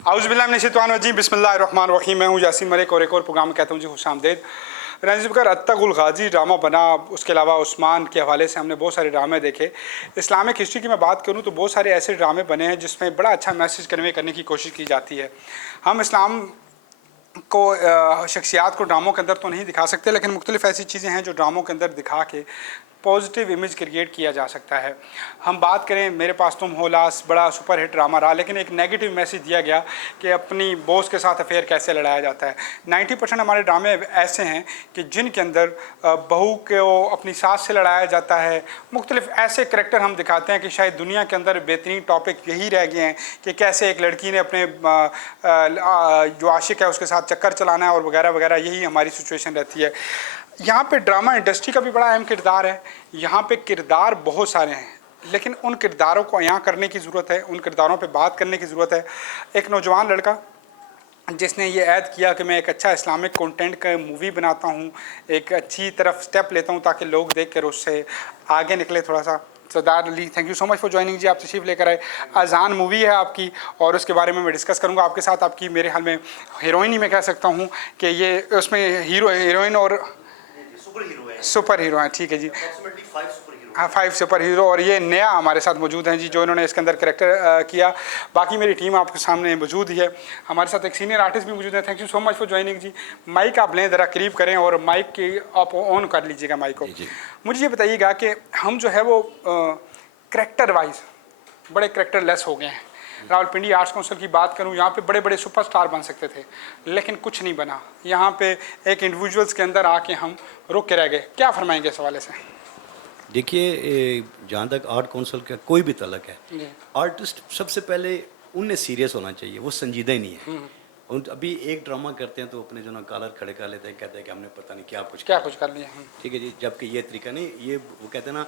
आउज़ुबिल्लाहिमिनश्शैतानिर्रजीम बिस्मिल्लाहिर्रहमानिर्रहीम। मैं हूँ यासीन मलिक और एक और प्रोग्राम कहता हूँ जी खुशामदीद। रंजीब अत्तगुल गाजी ड्रामा बना, उसके अलावा उस्मान के हवाले से हमने बहुत सारे ड्रामे देखे। इस्लामिक हिस्ट्री की मैं बात करूँ तो बहुत सारे ऐसे ड्रामे बने हैं जिसमें बड़ा अच्छा मैसेज कन्वे करने की कोशिश की जाती है। हम इस्लाम को शख्सियात को ड्रामों के अंदर तो नहीं दिखा सकते, लेकिन मुख्तलिफ ऐसी चीज़ें हैं जो ड्रामों के अंदर दिखा के पॉजिटिव इमेज क्रिएट किया जा सकता है। हम बात करें मेरे पास तुम हो लास, बड़ा सुपर हिट ड्रामा रहा, लेकिन एक नेगेटिव मैसेज दिया गया कि अपनी बॉस के साथ अफेयर कैसे लड़ाया जाता है। 90% हमारे ड्रामे ऐसे हैं कि जिनके अंदर बहू को अपनी सास से लड़ाया जाता है। मुख्तलिफ ऐसे करैक्टर हम दिखाते हैं कि शायद दुनिया के अंदर बेहतरीन टॉपिक यही रह गए हैं कि कैसे एक लड़की ने अपने जो आशिक है उसके साथ चक्कर चलाना है और वगैरह वगैरह, यही हमारी सिचुएशन रहती है। यहाँ पे ड्रामा इंडस्ट्री का भी बड़ा अहम किरदार है। यहाँ पे किरदार बहुत सारे हैं, लेकिन उन किरदारों को यहाँ करने की ज़रूरत है, उन किरदारों पे बात करने की ज़रूरत है। एक नौजवान लड़का जिसने ये ऐड किया कि मैं एक अच्छा इस्लामिक कंटेंट का मूवी बनाता हूँ, एक अच्छी तरफ स्टेप लेता हूँ ताकि लोग देख कर उससे आगे निकले थोड़ा सा। Sardar Ali, thank you so much for joining ji, आप तशरीफ़ लेकर आए। अजान मूवी है आपकी और उसके बारे में मैं डिस्कस करूँगा आपके साथ। आपकी मेरे ख्याल में हीरोइन ही मैं कह सकता हूँ कि ये उसमें हीरोइन और सुपर हीरो हैं, ठीक है जी। हाँ, 5 सुपर हीरो और ये नया हमारे साथ मौजूद हैं जी, जो इन्होंने इसके अंदर करैक्टर किया। बाकी मेरी टीम आपके सामने मौजूद ही है। हमारे साथ एक सीनियर आर्टिस्ट भी मौजूद है। Thank you so much for joining जी। माइक आप लें, ज़रा करीब करें और माइक की आप ऑन कर लीजिएगा माइक को। मुझे ये बताइएगा कि हम जो है वो करैक्टर वाइज बड़े करैक्टर लेस हो गए हैं। रावलपिंडी आर्ट्स काउंसिल की बात करूं, यहाँ पे बड़े बड़े सुपरस्टार बन सकते थे, लेकिन कुछ नहीं बना। यहाँ पे एक इंडिविजुअल्स के अंदर आके हम रुक के रह गए। क्या फरमाएंगे इस हवाले से? देखिए, जहाँ तक आर्ट काउंसिल का कोई भी तलक है, आर्टिस्ट सबसे पहले उनने सीरियस होना चाहिए, वो संजीदा ही नहीं है। उन अभी एक ड्रामा करते हैं तो अपने जो ना कॉलर खड़े कर लेते हैं, कहते हैं कि हमने पता नहीं क्या कुछ कर लिया। ठीक है जी, जबकि ये तरीका नहीं। ये वो कहते हैं ना,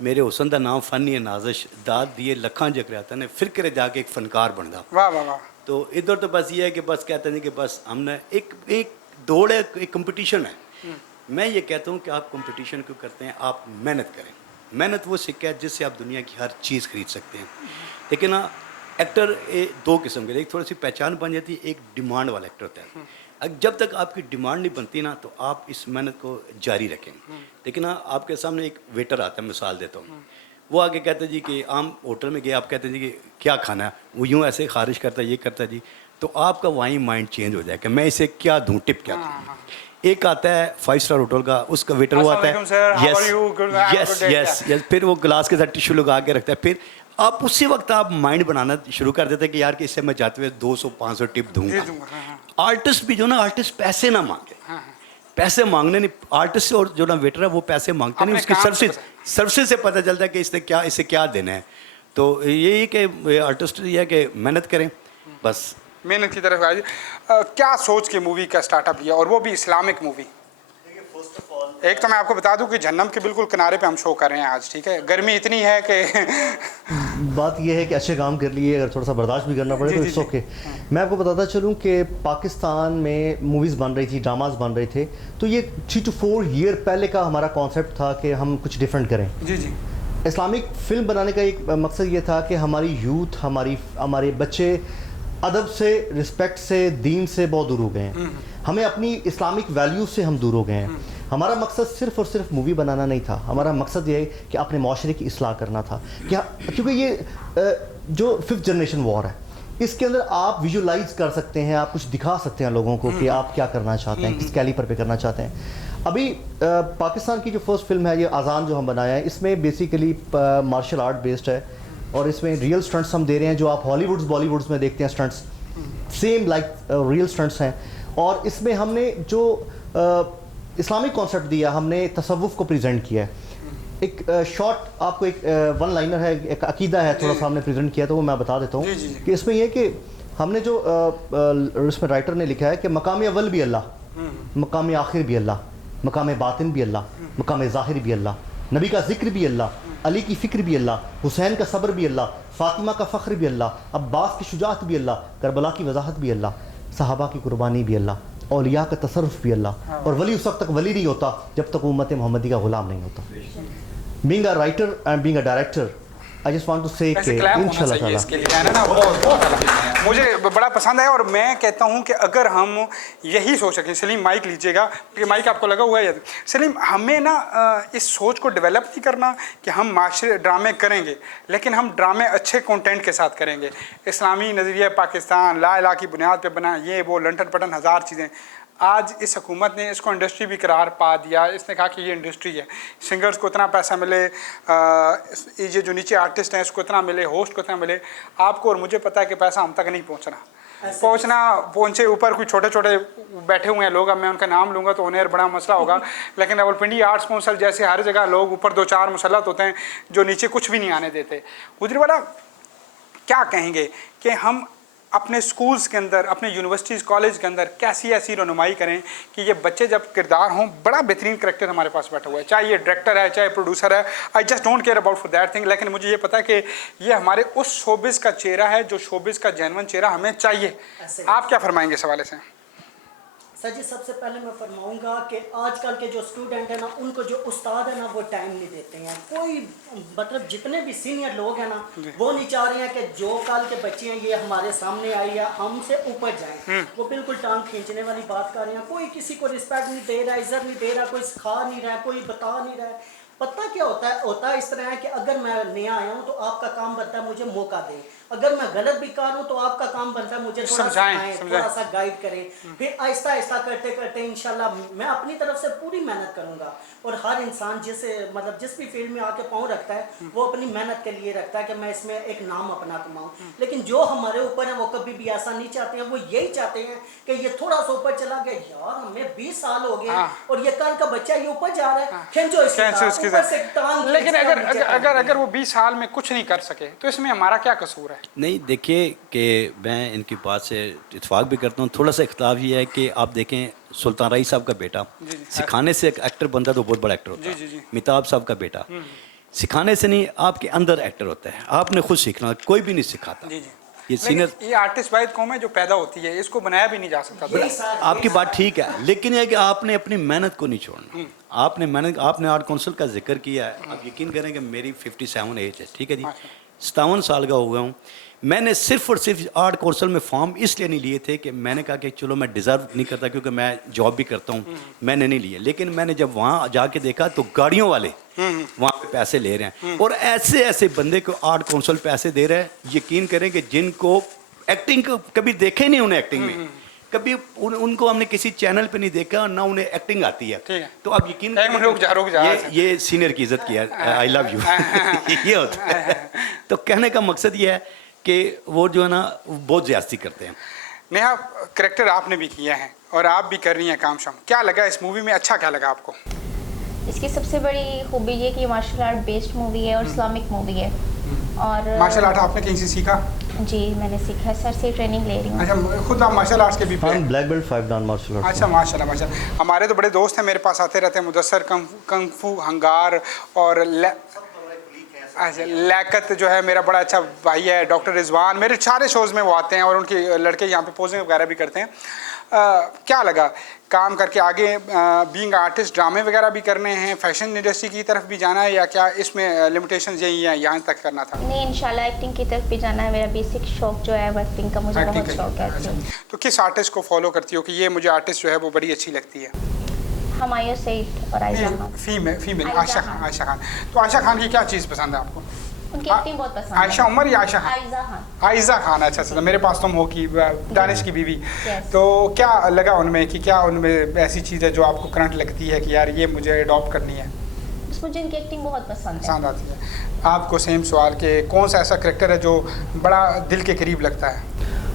मेरे हुसन का नाम फ़नी है नाजिश, दाद दिए लखा जगराता ने फिर करे जाके एक फ़नकार बनता। वाह वाह वाह। तो इधर तो बस ये है कि बस कहते हैं कि बस हमने एक दौड़ है, एक कंपटीशन है। मैं ये कहता हूँ कि आप कंपटीशन क्यों करते हैं, आप मेहनत करें। मेहनत वो सिक्का है जिससे आप दुनिया की हर चीज़ खरीद सकते हैं। लेकिन ना, एक्टर दो किस्म के, एक थोड़ी सी पहचान बन जाती है, एक डिमांड वाला एक्टर होता है। जब तक आपकी डिमांड नहीं बनती ना, तो आप इस मेहनत को जारी रखें। लेकिन ना, आपके सामने एक वेटर आता है, मिसाल देता हूँ, वो आगे कहता है जी कि आम होटल में गए, आप कहते हैं जी कि क्या खाना है, वो यूँ ऐसे खारिश करता है, ये करता है जी, तो आपका वहीं माइंड चेंज हो जाए कि मैं इसे क्या दूँ, टिप क्या दूँ। एक आता है 5 स्टार होटल का, उसका वेटर वो आता है, यस यस यस, फिर वो गिलास के साथ टिश्यू लगा के रखता है। फिर आप उसी वक्त आप माइंड बनाना शुरू कर देते हैं कि यार कि इससे मैं जाते हुए 200-500 टिप दूंगा। आर्टिस्ट भी जो ना, आर्टिस्ट पैसे ना मांगे, पैसे मांगने नहीं, आर्टिस्ट और जो ना वेटर है वो पैसे मांगते नहीं, उसकी सर्विस से पता चलता है कि इसे क्या देना है। तो यही कि आर्टिस्ट ये है कि मेहनत करें, बस मेहनत की तरफ आज। क्या सोच के मूवी का स्टार्टअप किया, और वो भी इस्लामिक मूवी? एक तो मैं आपको बता दूं कि जहन्नम के बिल्कुल किनारे पे हम शो कर रहे हैं आज, ठीक है। गर्मी इतनी है कि बात यह है कि अच्छे काम कर लिए, अगर थोड़ा सा बर्दाश्त भी करना पड़े तो इट्स ओके। मैं आपको बताता चलूं कि पाकिस्तान में मूवीज़ बन रही थी, ड्रामाज बन रहे थे, तो ये 3 to 4 ईयर पहले का हमारा कॉन्सेप्ट था कि हम कुछ डिफरेंट करें। जी जी। इस्लामिक फ़िल्म बनाने का एक मकसद ये था कि हमारी यूथ, हमारे बच्चे अदब से, रिस्पेक्ट से, दीन से बहुत दूर हो गए हैं। हमें अपनी इस्लामिक वैल्यूज से हम दूर हो गए हैं। हमारा मकसद सिर्फ और सिर्फ मूवी बनाना नहीं था, हमारा मकसद ये है कि अपने माशरे की इस्लाह करना था। क्योंकि ये जो 5th जनरेशन वॉर है, इसके अंदर आप विजुलाइज कर सकते हैं, आप कुछ दिखा सकते हैं लोगों को कि आप क्या करना चाहते हैं, किस कैलिपर पे करना चाहते हैं। अभी पाकिस्तान की जो फर्स्ट फिल्म है, ये अजान जो हम बनाया है, इसमें बेसिकली मार्शल आर्ट बेस्ड है और इसमें रियल स्टंट्स हम दे रहे हैं जो आप हॉलीवुड्स बॉलीवुड्स में देखते हैं stunts, same like real stunts हैं। और इसमें हमने जो इस्लामिक कॉन्सेप्ट दिया, हमने तसव्वुफ को प्रेजेंट किया है। एक शॉर्ट आपको एक वन लाइनर है, एक अकीदा है, थोड़ा सा हमने प्रेजेंट किया, तो वो मैं बता देता हूँ कि इसमें यह कि हमने जो इसमें राइटर ने लिखा है कि मकाम अव्वल भी अल्लाह, मकाम आखिर भी अल्लाह, मकाम बातिन भी अल्लाह, मकाम ज़ाहिर भी अल्लाह, नबी का जिक्र भी अल्लाह, अली की फ़िक्र भी अल्लाह, हुसैन का सब्र भी अल्लाह, फ़ातिमा का फ़ख्र भी अल्लाह, अब्बास की शुजाअत भी अल्लाह, करबला की वजाहत भी अल्लाह, सहाबा की कुर्बानी भी अल्लाह, औलिया का तसर्रुफ भी अल्लाह। और वली उस वक्त तक वली नहीं होता जब तक उम्मत मोहम्मदी का ग़ुलाम नहीं होता। Being a writer and being a director, I just want to say वैसे कि क्लैप होना इंशाल्लाह चाहिए ताला इसके लिए, है ना? बहुत बहुत अच्छा। मुझे बड़ा पसंद है और मैं कहता हूँ कि अगर हम यही सोच सकें, सलीम माइक लीजिएगा, क्योंकि माइक आपको लगा हुआ है। सलीम, हमें ना इस सोच को डेवलप नहीं करना कि हम माशरे ड्रामे करेंगे, लेकिन हम ड्रामे अच्छे कंटेंट के साथ करेंगे। इस्लामी नज़रिया पाकिस्तान, ला इलाहा की बुनियाद पे बना, ये वो लंटन पटन हज़ार चीज़ें। आज इस हुकूमत ने इसको इंडस्ट्री भी करार पा दिया। इसने कहा कि ये इंडस्ट्री है, सिंगर्स को इतना पैसा मिले, ये जो नीचे आर्टिस्ट हैं इसको इतना मिले, होस्ट को इतना मिले। आपको और मुझे पता है कि पैसा हम तक नहीं पहुंचे ऊपर कोई छोटे छोटे बैठे हुए हैं लोग। अब मैं उनका नाम लूँगा तो उन्हें बड़ा मसला होगा, लेकिन रावलपिंडी आर्ट्स काउंसिल जैसे हर जगह लोग ऊपर 2-4 मुसल्लत होते हैं जो नीचे कुछ भी नहीं आने देते। गुजरीवाला, क्या कहेंगे कि हम अपने स्कूल्स के अंदर, अपने यूनिवर्सिटीज़ कॉलेज के अंदर कैसी ऐसी रहनुमाई करें कि ये बच्चे जब किरदार हों, बड़ा बेहतरीन करैक्टर हमारे पास बैठा हुआ है, चाहे ये डायरेक्टर है चाहे प्रोड्यूसर है, I just don't care about for that thing, लेकिन मुझे ये पता है कि ये हमारे उस शोबिज़ का चेहरा है जो शोबिज़ का जेन्युइन चेहरा हमें चाहिए। आप क्या फरमाएंगे इस हवाले से? सर जी, सबसे पहले मैं फरमाऊंगा कि आजकल के जो स्टूडेंट हैं ना, उनको जो उस्ताद है ना वो टाइम नहीं देते हैं। कोई मतलब जितने भी सीनियर लोग हैं ना, वो नहीं चाह रहे हैं कि जो कल के बच्चे हैं ये हमारे सामने आए या हमसे ऊपर जाएं। वो बिल्कुल टांग खींचने वाली बात कर रहे हैं। कोई किसी को रिस्पेक्ट नहीं दे रहा, इज्जत नहीं दे रहा, कोई सिखा नहीं रहा, कोई बता नहीं रहा है। पता क्या होता है इस तरह है कि अगर मैं नया आया हूँ तो आपका काम बनता है मुझे मौका दें। अगर मैं गलत भी कर रहा हूँ तो आपका काम बनता है मुझे थोड़ा सिखाएं, थोड़ा सा गाइड करें। फिर आहिस्ता आहिस्ता करते करते इंशाल्लाह मैं अपनी तरफ से पूरी मेहनत करूँगा। और हर इंसान जिस भी फील्ड में आके पाँव रखता है वो अपनी मेहनत के लिए रखता है कि मैं इसमें एक नाम अपना कमाऊँ। लेकिन जो हमारे ऊपर है वो कभी भी ऐसा नहीं चाहते हैं। वो यही चाहते हैं कि ये थोड़ा सा ऊपर चला गया, यार हमें 20 साल हो गए और ये कल का बच्चा ये ऊपर जा रहा है, खींचो इसकी टांग। लेकिन अगर वो 20 साल में कुछ नहीं कर सके तो इसमें हमारा क्या कसूर है? नहीं, देखिए कि मैं इनकी बात से इत्तेफाक भी करता हूँ। थोड़ा सा इख्तिलाफ ये है कि आप देखें सुल्तान राई साहब का बेटा सिखाने से एक एक्टर बनता तो बहुत बड़ा एक्टर होता है। मिताब साहब का बेटा सिखाने से नहीं, आपके अंदर एक्टर होता है। आपने खुद सीखना, कोई भी नहीं सिखाता। ये सीनियर, ये आर्टिस्ट वाहिद कौम है जो पैदा होती है, इसको बनाया भी नहीं जा सकता। आपकी बात ठीक है, लेकिन यह कि आपने अपनी मेहनत को नहीं छोड़ना। आपने आर्ट काउंसिल का जिक्र किया है। आप यकीन करें कि मेरी 57 एज है, ठीक है जी, 57 साल का हो गया हूँ। मैंने सिर्फ और सिर्फ आर्ट काउंसिल में फॉर्म इसलिए नहीं लिए थे कि मैंने कहा कि चलो मैं डिज़र्व नहीं करता क्योंकि मैं जॉब भी करता हूँ, मैंने नहीं लिए। लेकिन मैंने जब वहाँ जाके देखा तो गाड़ियों वाले वहाँ पे पैसे ले रहे हैं और ऐसे ऐसे बंदे को आर्ट काउंसिल पैसे दे रहे हैं। यकीन करें कि जिनको एक्टिंग कभी देखे नहीं, उन्हें एक्टिंग में कभी उनको हमने किसी चैनल पे नहीं देखा और ना उन्हें एक्टिंग आती है। तो अब यकीन ये सीनियर की इज्जत किया, आई लव यू ये होता है। तो कहने का मकसद ये है कि वो जो है ना बहुत ज्यादती करते हैं। नेहा, करैक्टर आपने भी किया है और आप भी कर रही हैं काम शाम, क्या लगा इस मूवी में? अच्छा क्या लगा आपको? इसकी सबसे बड़ी खूबी ये कि मार्शल आर्ट बेस्ड मूवी है और इस्लामिक मूवी है। और मार्शल आर्ट आपने कहीं से सीखा? जी, मैंने सीखा है, सर से ट्रेनिंग ले रही हूँ। अच्छा, खुद आप मार्शल आर्ट्स के भी? हाँ, ब्लैक बेल्ट 5 डान मार्शल आर्ट्स। अच्छा, माशाल्लाह। हमारे तो बड़े दोस्त हैं, मेरे पास आते रहते हैं, मुदस्सर, कंग फू, हंगार और अच्छा लैकत जो है मेरा बड़ा अच्छा भाई है, डॉक्टर रिजवान, मेरे सारे शोज़ में वो आते हैं और उनके लड़के यहाँ पे पोजिंग वगैरह भी करते हैं। क्या लगा काम करके? आगे बीइंग आर्टिस्ट ड्रामे वगैरह भी करने हैं, फैशन इंडस्ट्री की तरफ भी जाना है, या क्या इसमें लिमिटेशंस यही हैं, यहाँ तक करना था? नहीं, इंशाल्लाह एक्टिंग की तरफ भी जाना है। मेरा बेसिक शौक जो है वो एक्टिंग का, मुझे बहुत शौक है। तो किस आर्टिस्ट को फॉलो करती हो कि ये मुझे आर्टिस्ट जो है वो बड़ी अच्छी लगती है? हमायूं सईद और आयशा खान। फीमेल आयशा खान। तो आयशा खान की क्या चीज़ पसंद है आपको? उनकी एक्टिंग बहुत पसंद है। आयशा उमर या आयशा खान? आयशा खान। अच्छा, मेरे पास तुम हो की दानिश की बीवी। तो क्या लगा उनमें कि क्या उनमें ऐसी चीज़ है जो आपको करंट लगती है कि यार ये मुझे अडॉप्ट करनी है? मुझे इनकी एक्टिंग बहुत पसंद आती है। आपको सेम सवाल कि कौन सा ऐसा करैक्टर है जो बड़ा दिल के करीब लगता है?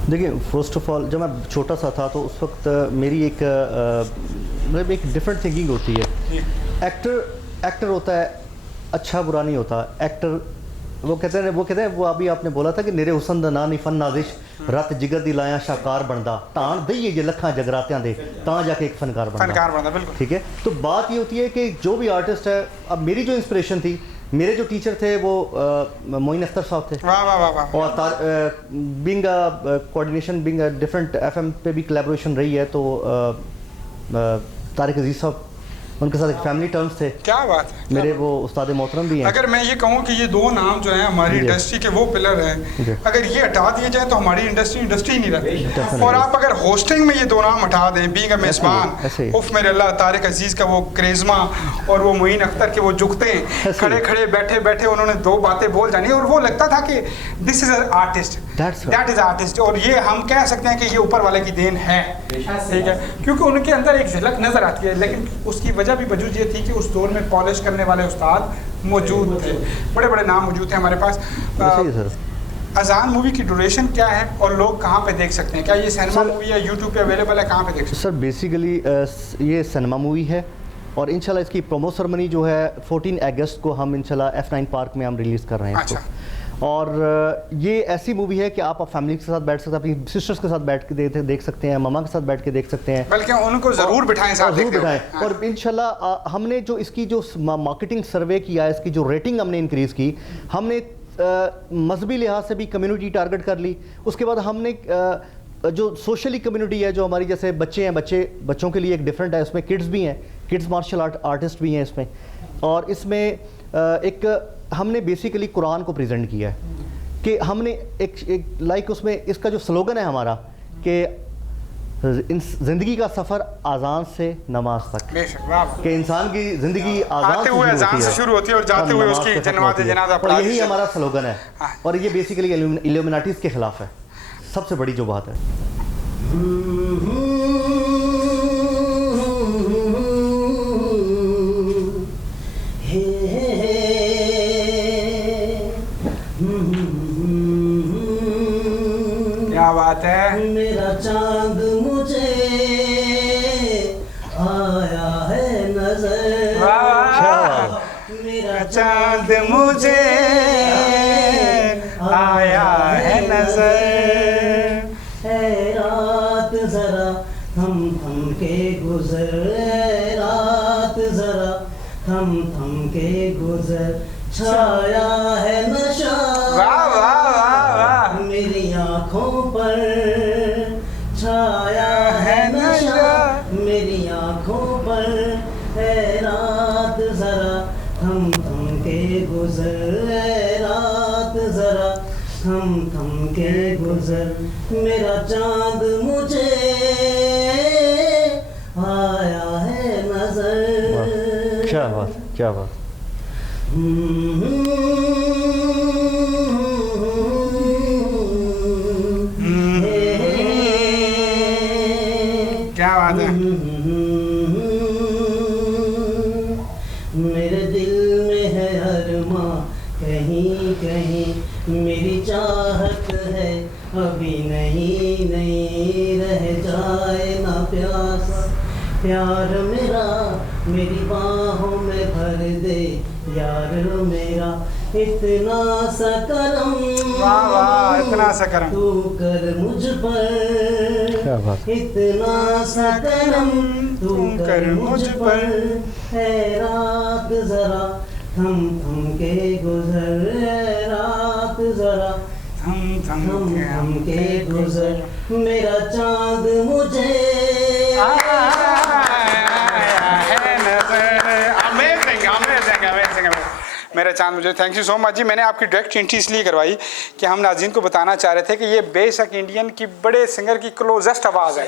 देखिए, फर्स्ट ऑफ ऑल जब मैं छोटा सा था तो उस वक्त मेरी एक मतलब एक डिफरेंट थिंकिंग होती है। एक्टर होता है, अच्छा बुरा नहीं होता। एक्टर वो कहते हैं वो अभी आपने बोला था कि निरे हुसन दा नाम फन नाजिश रत जिगर दी लाया शाकार बनदा तान दईए जे लखां जगरातियां दे तां जाके एक फनकार बनदा। बिल्कुल ठीक है। तो बात ये होती है कि जो भी आर्टिस्ट है, अब मेरी जो इंस्पिरेशन थी, मेरे जो टीचर थे वो मोइन अख्तर साहब थे। वाह वाह वाह। और being coordination being different FM पे भी कोलैबोरेशन रही है, तो तारिक अजीज साहब उनके साथ एक फैमिली टर्म्स थे। क्या बात है, मेरे वो उस्ताद मोहतरम भी हैं। अगर मैं ये कहूँ कि ये 2 नाम जो हैं हमारी जी। इंडस्ट्री के वो पिलर हैं, अगर ये हटा दिए जाए तो हमारी इंडस्ट्री ही नहीं रहती। Definitely. और आप अगर होस्टिंग में ये 2 नाम हटा दें, बीइंग अ मेजबान, ऐसे ही। उफ मेरे अल्लाह, तारिक अजीज का वो करिश्मा और वो मुइन अख्तर के वो जुगते ऐसे ही। खड़े खड़े बैठे बैठे उन्होंने 2 बातें बोल जानी और वो लगता था कि this is a artist, That's right. That is artist. और ये हम कह सकते हैं कि ये ऊपर वाले की देन है, ठीक है, क्योंकि उनके अंदर एक झलक नजर आती है। लेकिन उसकी वजह भी वजूद ये थी कि उस दौर में पॉलिश करने वाले उस्ताद मौजूद थे, बड़े बड़े नाम मौजूद थे हमारे पास। ऐसे ही सर। अजान मूवी की ड्यूरेशन क्या है और लोग कहाँ पे देख सकते हैं? क्या ये सिनेमा सर- मूवी है, यूट्यूब पे अवेलेबल है, कहाँ पे देख सकते सर बेसिकली ये सिनेमा मूवी है और इंशाल्लाह इसकी प्रोमो सेरेमनी जो है 14 अगस्त को हम इंशाल्लाह F9 पार्क में हम रिलीज़ कर रहे हैं इसको। और ये ऐसी मूवी है कि आप फैमिली के साथ बैठ सकते हैं, अपनी सिस्टर्स के साथ बैठ के देख सकते हैं, मामा के साथ बैठ के देख सकते हैं, बल्कि उनको ज़रूर बिठाएं साथ ज़रूर देखते हुए। बिठाएं। और इंशाल्लाह हमने जो इसकी जो मार्केटिंग सर्वे किया है, इसकी जो रेटिंग हमने इंक्रीज़ की, हमने मजहबी लिहाज से भी कम्युनिटी टारगेट कर ली। उसके बाद हमने जो सोशली कम्युनिटी है, जो हमारी जैसे बच्चे हैं, बच्चों के लिए एक डिफरेंट है, उसमें किड्स भी हैं, किड्स मार्शल आर्टिस्ट भी हैं इसमें। और इसमें एक हमने बेसिकली कुरान को प्रेजेंट किया है कि हमने एक लाइक उसमें इसका जो स्लोगन है हमारा कि ज़िंदगी का सफ़र आज़ान से नमाज तक, बेशक, वाह वाह। कि इंसान की ज़िंदगी आते हुए अजान से शुरू होती है और जाते हुए नमाज उसकी से खत्म जनाज़े होती है। जनाजा और पढ़ा यही दीजिए। हमारा स्लोगन है। हाँ। और ये बेसिकली इल्यूमिनाटीज़ के खिलाफ है, सबसे बड़ी जो बात है। क्या बात है, मेरा चांद मुझे आया है नजर, वाह, मेरा चांद मुझे आया है नजर। है रात जरा थम थम के गुजर, है रात जरा थम थम के गुजर, छाया है नशा वाह वाह वाह वाह, मेरी आँखों पर, छाया है नशा मेरी आँखों पर, है रात जरा थम थम के गुजर, है रात जरा थम थम के गुजर, मेरा चांद मुझे आया है नजर। क्या बात, क्या बात। क्या बात है, मेरे दिल में है अरमा कहीं कहीं, मेरी चाहत है अभी नहीं नहीं, रह जाए ना प्यासा प्यार मेरा, मेरी बाहों में भर दे यार मेरा, इतना सा करम, वाह वाह, इतना सा करम, तू कर मुझ पर, क्या बात। इतना सा करम तू कर मुझ पर, है रात जरा थम थम के गुजर, है रात जरा थम थम थम थम के गुजर, मेरा चांद मुझे मेरा चांद मुझे। थैंक यू सो मच जी। मैंने आपकी डायरेक्ट एंट्री इसलिए करवाई कि हम नाज़रीन को बताना चाह रहे थे कि ये बेशक इंडियन की बड़े सिंगर की क्लोजेस्ट आवाज़ है,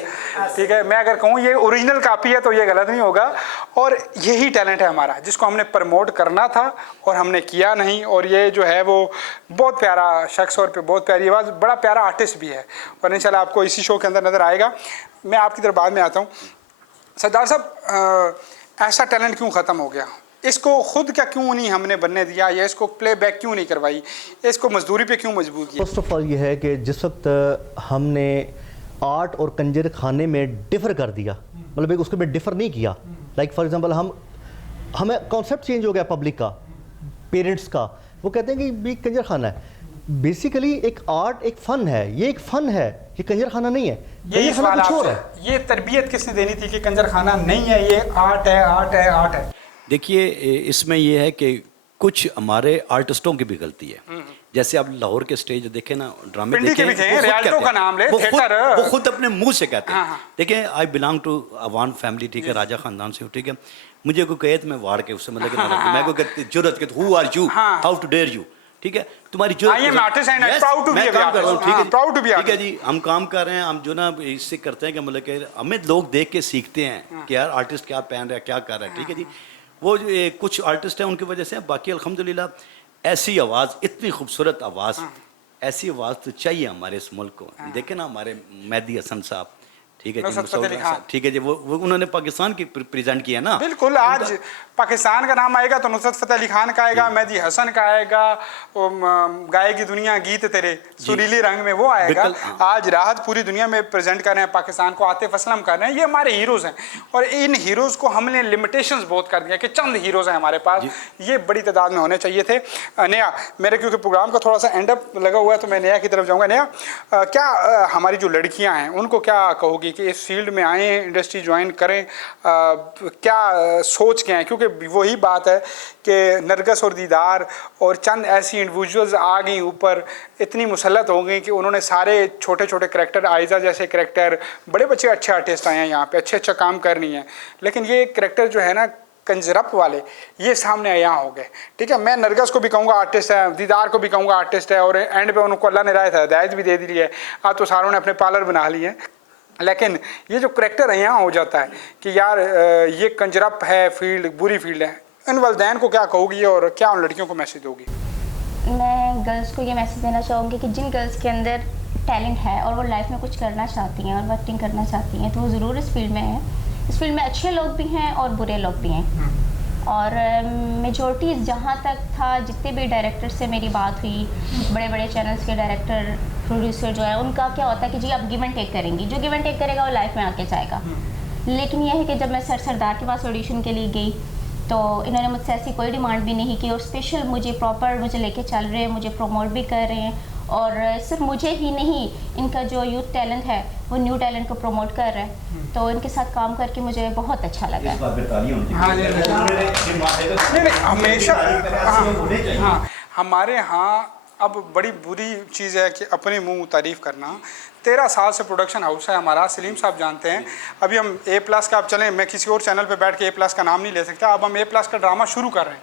ठीक है। मैं अगर कहूँ ये ओरिजिनल कापी है तो ये गलत नहीं होगा। और यही टैलेंट है हमारा जिसको हमने प्रमोट करना था और हमने किया नहीं। और ये जो है वो बहुत प्यारा शख्स और बहुत प्यारी आवाज़, बड़ा प्यारा आर्टिस्ट भी है और इंशाल्लाह आपको इसी शो के अंदर नज़र आएगा। मैं आपकी तरफ बाद में आता हूँ। सरदार साहब, ऐसा टैलेंट क्यों ख़त्म हो गया? इसको खुद क्या क्यों नहीं हमने बनने दिया, या इसको प्लेबैक क्यों नहीं करवाई, इसको मजदूरी पे क्यों मजबूर किया? फर्स्ट ऑफ ऑल ये है कि जिस वक्त हमने आर्ट और कंजर खाने में डिफ़र कर दिया, मतलब एक उसको में डिफ़र नहीं किया, लाइक फॉर एग्जांपल हमें कॉन्सेप्ट चेंज हो गया पब्लिक का, पेरेंट्स का। वो कहते हैं कि भी कंजर खाना है। बेसिकली एक आर्ट एक फ़न है, ये एक फ़न है, ये कंजर खाना नहीं है। यही कंजर खाना कुछ और है। ये तरबियत किसने देनी थी कि कंजर खाना नहीं है, ये आर्ट है, आर्ट है, आर्ट है? देखिए, इसमें यह है कि कुछ हमारे आर्टिस्टों की भी गलती है जैसे आप लाहौर के स्टेज देखें ना, ड्रामे पिंडी के देखें, भी थे, वो खुद रियाल्टो कहते का हैं, नाम ले, वो थिएटर। वो खुद अपने मुंह से कहते हैं। हाँ, हाँ। देखिए, I belong to Awan family, ठीक है, राजा खानदान से हूँ, ठीक है। मुझे कोई कहे तो मैं वाड़ के उससे मतलब कि मैं को कहते जरूरत के हु आर यू, हाँ। हाउ टू डेयर यू, ठीक है, तुम्हारी जरूरत। I am artist and I'm proud to be मैं a काम कर रहा हूँ, artist. ठीक है हाँ, proud to be ठीक है artist. जी, हम काम कर रहे हैं, हम जो ना इससे करते हैं कि मतलब कि हमें लोग देख के सीखते हैं कि यार आर्टिस्ट क्या पहन रहा है, क्या कर रहा है, ठीक है जी। वो जो कुछ आर्टिस्ट हैं उनकी वजह से, बाकी अल्हम्दुलिल्लाह ऐसी आवाज़, इतनी खूबसूरत आवाज़, ऐसी आवाज़ तो चाहिए हमारे इस मुल्क को। देखे ना हमारे मेहदी हसन साहब, ठीक है जी, नुसरत फतेह अली खान। साहब, ठीक है जी, वो उन्होंने पाकिस्तान की प्रेजेंट किया ना। बिल्कुल, आज पाकिस्तान का नाम आएगा तो नुसरत फतेह अली खान का आएगा, मेहदी हसन का आएगा, गाएगी दुनिया गीत तेरे सुरीली रंग में, वो आएगा। बिल्कुल। आज राहत पूरी दुनिया में प्रेजेंट कर रहे हैं पाकिस्तान को, आतिफ असलम कर रहे हैं, ये हमारे हीरोज़ हैं। और इन हीरोज़ को हमने लिमिटेशंस बहुत कर दिया कि चंद हीरोज़ हैं हमारे पास, ये बड़ी तादाद में होने चाहिए थे। नया, मेरे क्योंकि प्रोग्राम का थोड़ा सा एंड अप लगा हुआ है तो मैं नया की तरफ जाऊँगा। नया, क्या हमारी जो लड़कियाँ हैं उनको क्या कहोगी कि इस फील्ड में आएँ, इंडस्ट्री ज्वाइन करें, क्या सोच के आएँ? क्योंकि वही बात है कि नरगस और दीदार और चंद ऐसी इंडिविजुअल्स आ गई ऊपर, इतनी मुसल्लत हो गई कि उन्होंने सारे छोटे छोटे करैक्टर, आयज़ा जैसे करैक्टर, बड़े बच्चे अच्छे आर्टिस्ट आए हैं यहाँ पे, अच्छे अच्छा काम कर रही हैं, लेकिन ये करैक्टर जो है ना कंजरप वाले, ये सामने यहाँ हो गए। ठीक है, मैं नरगस को भी कहूँगा आर्टिस्ट है, दीदार को भी कहूँगा आर्टिस्ट है, और एंड पे उनको अल्लाह ने हिदायत भी दे दी है, अब तो सारों ने अपने पार्लर बना लिए हैं। लेकिन ये जो करैक्टर है यहाँ हो जाता है कि यार ये कंजरप है, फील्ड बुरी फील्ड है, इन वालिदैन को क्या कहोगी और क्या उन लड़कियों को मैसेज दोगी? मैं गर्ल्स को ये मैसेज देना चाहूँगी कि जिन गर्ल्स के अंदर टैलेंट है और वो लाइफ में कुछ करना चाहती हैं और एक्टिंग करना चाहती हैं तो वो ज़रूर इस फील्ड में हैं। इस फील्ड में अच्छे लोग भी हैं और बुरे लोग भी हैं, और मेजॉरिटी जहाँ तक था, जितने भी डायरेक्टर से मेरी बात हुई, बड़े बड़े चैनल्स के डायरेक्टर, प्रोड्यूसर जो है, उनका क्या होता है कि जी आप गिव एंड टेक करेंगी, जो गिव एंड टेक करेगा वो लाइफ में आके जाएगा। लेकिन यह है कि जब मैं सरदार के पास ऑडिशन के लिए गई तो इन्होंने मुझसे ऐसी कोई डिमांड भी नहीं की, और स्पेशल मुझे प्रॉपर मुझे लेके चल रहे हैं, मुझे प्रमोट भी कर रहे हैं, और सिर्फ मुझे ही नहीं, इनका जो यूथ टैलेंट है वो न्यू टैलेंट को प्रमोट कर रहा है। तो इनके साथ काम करके मुझे बहुत अच्छा लगा। हमेशा हाँ, हमारे यहाँ अब बड़ी बुरी चीज़ है कि अपने मुंह तारीफ़ करना। 13 साल से प्रोडक्शन हाउस है हमारा, सलीम साहब जानते हैं। अभी हम A+ का, अब चलें, मैं किसी और चैनल पे बैठ के A+ का नाम नहीं ले सकता, अब हम A+ का ड्रामा शुरू कर रहे हैं।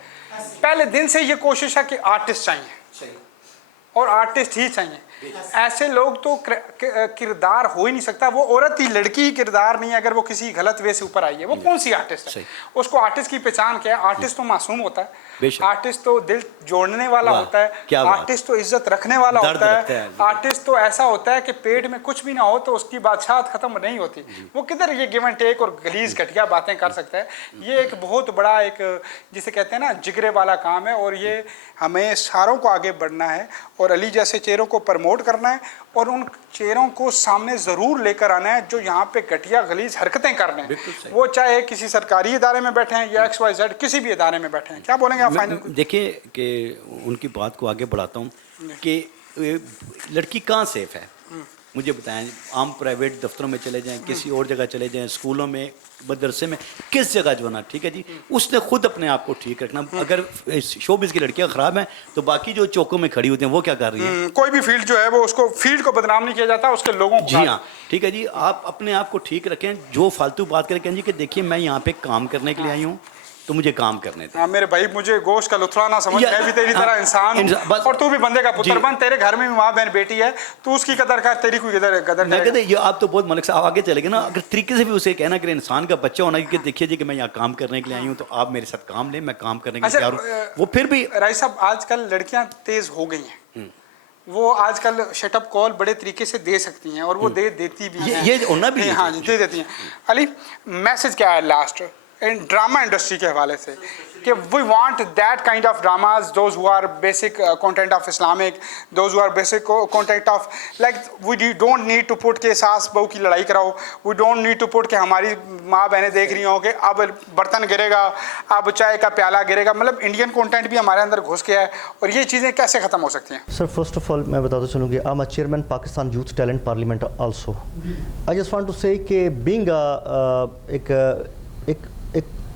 पहले दिन से ये कोशिश है कि आर्टिस्ट चाहिए और आर्टिस्ट ही चाहिए। ऐसे लोग तो किरदार हो ही नहीं सकता, वो औरत ही, लड़की ही किरदार नहीं है अगर वो किसी गलत वे से ऊपर आई है, वो कौन सी आर्टिस्ट है? उसको आर्टिस्ट की पहचान क्या है? आर्टिस्ट तो मासूम होता है, आर्टिस्ट तो दिल जोड़ने वाला होता है, आर्टिस्ट तो इज्जत रखने वाला होता है, आर्टिस्ट तो ऐसा होता है कि पेट में कुछ भी ना हो तो उसकी बादशाहत खत्म नहीं होती। वो किधर ये गिव एंड टेक और गलीज घटिया बातें कर सकता है? ये एक बहुत बड़ा, एक जिसे कहते हैं ना, जिगरे वाला काम है, और ये हमें सारों को आगे बढ़ना है और अली जैसे चेहरों को प्रमोट करना है और उन चेहरों को सामने ज़रूर लेकर आना है जो यहाँ पे घटिया गलीज हरकतें कर रहे हैं, वो चाहे किसी सरकारी इदारे में बैठे हैं या XYZ किसी भी इदारे में बैठे हैं। क्या बोलेंगे आप फाइनल? देखिए कि उनकी बात को आगे बढ़ाता हूँ कि लड़की कहाँ सेफ है, मुझे बताएं। आम प्राइवेट दफ्तरों में चले जाएं, किसी और जगह चले जाएं, स्कूलों में, मदरसे में, किस जगह जो ना, ठीक है जी, उसने खुद अपने आप को ठीक रखना। अगर शोबिज़ की लड़कियां ख़राब हैं तो बाकी जो चौकों में खड़ी होती हैं वो क्या कर रही हैं? कोई भी फील्ड जो है वो, उसको फील्ड को बदनाम नहीं किया जाता, उसके लोगों को। जी हाँ, ठीक है जी, आप अपने आप को ठीक रखें। जो फालतू बात करें जी कि देखिए मैं यहाँ पे काम करने के लिए आई हूँ तो मुझे काम करने थे। हाँ मेरे भाई, मुझे गोश्त का लुथरा ना समझ, मैं भी तेरी तरह इंसान हूँ और तू भी बंदे का पुत्र बन। तेरे घर में भी माँ बहन बेटी है, तू उसकी कदर कर, तेरी कोई कदर मैं कहते ये आप तो बहुत मलिक साहब आगे चले गए ना। अगर तरीके से भी उसे कहना कि इंसान का बच्चा होना कि देखिए जी कि मैं यहाँ काम करने के लिए आई हूँ तो आप मेरे साथ काम लें, मैं काम करने के लिए तैयार हूँ। वो फिर भी राय साहब, आजकल लड़कियाँ तेज हो गई हैं, वो आजकल शटअप कॉल बड़े तरीके से दे सकती हैं और वो देती भी हैं, ये होना भी, हाँ जी, दे देती हैं। अली, मैसेज क्या है लास्ट ड्रामा इंडस्ट्री के हवाले से कि we want that kind of dramas, those who are basic content of Islamic, those who are basic content of like we don't need to put के सास बहू की लड़ाई कराओ, we don't need to put के हमारी माँ बहनें देख रही हों कि अब बर्तन गिरेगा, अब चाय का प्याला गिरेगा। मतलब इंडियन कंटेंट भी हमारे अंदर घुस गया है और ये चीज़ें कैसे ख़त्म हो सकती हैं? सर, फर्स्ट ऑफ ऑल मैं बताता चलूँगी, I am a chairman Pakistan youth talent parliament also. I just want to say कि बीइंग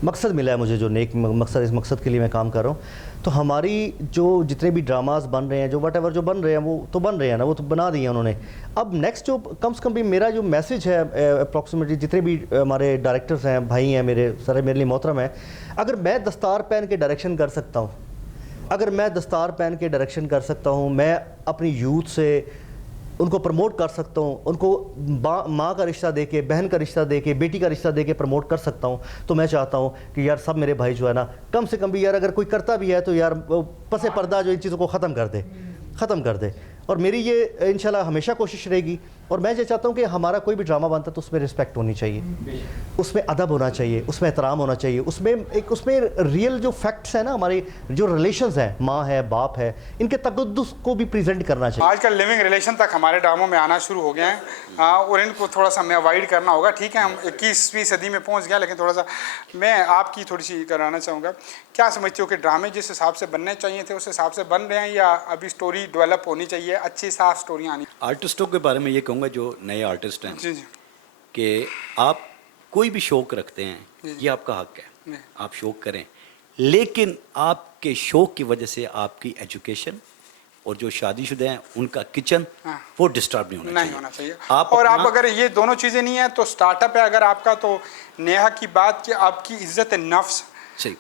मकसद मिला है मुझे, जो नेक मकसद, इस मकसद के लिए मैं काम कर रहा हूँ। तो हमारी जो जितने भी ड्रामास बन रहे हैं, जो वट एवर जो बन रहे हैं, वो तो बन रहे हैं ना, वो तो बना दिए उन्होंने। अब नेक्स्ट जो कम से कम भी मेरा जो मैसेज है अप्रॉक्सीमेटली जितने भी हमारे डायरेक्टर्स हैं, भाई हैं मेरे, सारे मेरे लिए मोहतरम है, अगर मैं दस्तार पहन के डायरेक्शन कर सकता हूँ, अगर मैं दस्तार पहन के डायरेक्शन कर सकता हूँ, मैं अपनी यूथ से उनको प्रमोट कर सकता हूँ, उनको माँ का रिश्ता दे के, बहन का रिश्ता दे के, बेटी का रिश्ता दे के प्रमोट कर सकता हूँ, तो मैं चाहता हूँ कि यार सब मेरे भाई जो है ना, कम से कम भी यार अगर कोई करता भी है तो यार पसे पर्दा जो इन चीज़ों को ख़त्म कर दे। और मेरी ये इंशाल्लाह हमेशा कोशिश रहेगी। और मैं ये चाहता हूँ कि हमारा कोई भी ड्रामा बनता है तो उसमें रिस्पेक्ट होनी चाहिए, उसमें अदब होना चाहिए, उसमें एहतराम होना चाहिए, उसमें रियल जो फैक्ट्स हैं ना, हमारे जो रिलेशंस हैं, माँ है, बाप है, इनके तकद्दुस को भी प्रेजेंट करना चाहिए। आजकल लिविंग रिलेशन तक हमारे ड्रामों में आना शुरू हो गए हैं, और इनको थोड़ा सा हमें अवॉइड करना होगा। ठीक है, हम 21वीं सदी में पहुंच गए, लेकिन थोड़ा सा मैं आपकी थोड़ी सी कराना चाहूँगा, क्या समझते हो कि ड्रामे जिस हिसाब से बनने चाहिए थे उस हिसाब से बन रहे हैं, या अभी स्टोरी डेवलप होनी चाहिए, अच्छी साफ स्टोरियाँ आनी? आर्टिस्टों के बारे में ये कहूँगा जो नए आर्टिस्ट हैं, जी जी कि आप कोई भी शौक रखते हैं, ये आपका हक है, आप शौक करें, लेकिन आपके शौक की वजह से आपकी एजुकेशन और जो शादीशुदा हैं उनका किचन वो डिस्टर्ब नहीं होना चाहिए। और आप अगर ये दोनों चीज़ें नहीं है तो स्टार्टअप है अगर आपका, तो नेहा की बात कि आपकी इज्जत नफ्स,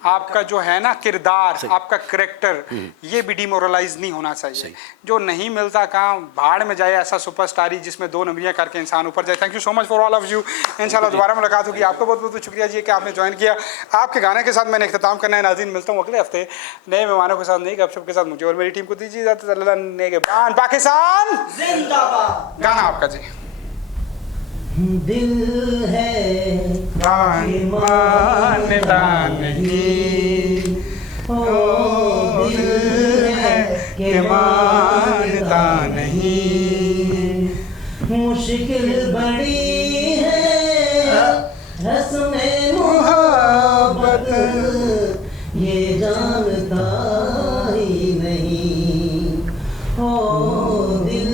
आपका जो है ना किरदार, आपका करेक्टर, ये भी डिमोरलाइज नहीं होना चाहिए। जो नहीं मिलता कहाँ भाड़ में जाए, ऐसा सुपरस्टार ही जिसमें 2 नंबरियाँ करके इंसान ऊपर जाए। Thank you so much for all of you. इंशाल्लाह दोबारा मुलाकात होगी। आपका बहुत बहुत शुक्रिया जी कि आपने ज्वाइन किया। आपके गाने के साथ मैंने इख्तिताम करना है। नाज़रीन, मिलता हूँ अगले हफ्ते नए मेहमानों के साथ, नई गपशप के साथ। मुझे और मेरी टीम को दीजिए इजाज़त। पाकिस्तान जिंदाबाद। गाना आपका जी। दिल है मानता नहीं, ओ दिल है कि मानता नहीं, मुश्किल बड़ी है रस्म मोहब्बत, ये जानता ही नहीं, ओ दिल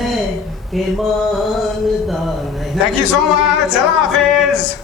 है कि मानता नहीं। Thank you so much. अल्लाह हाफिज़।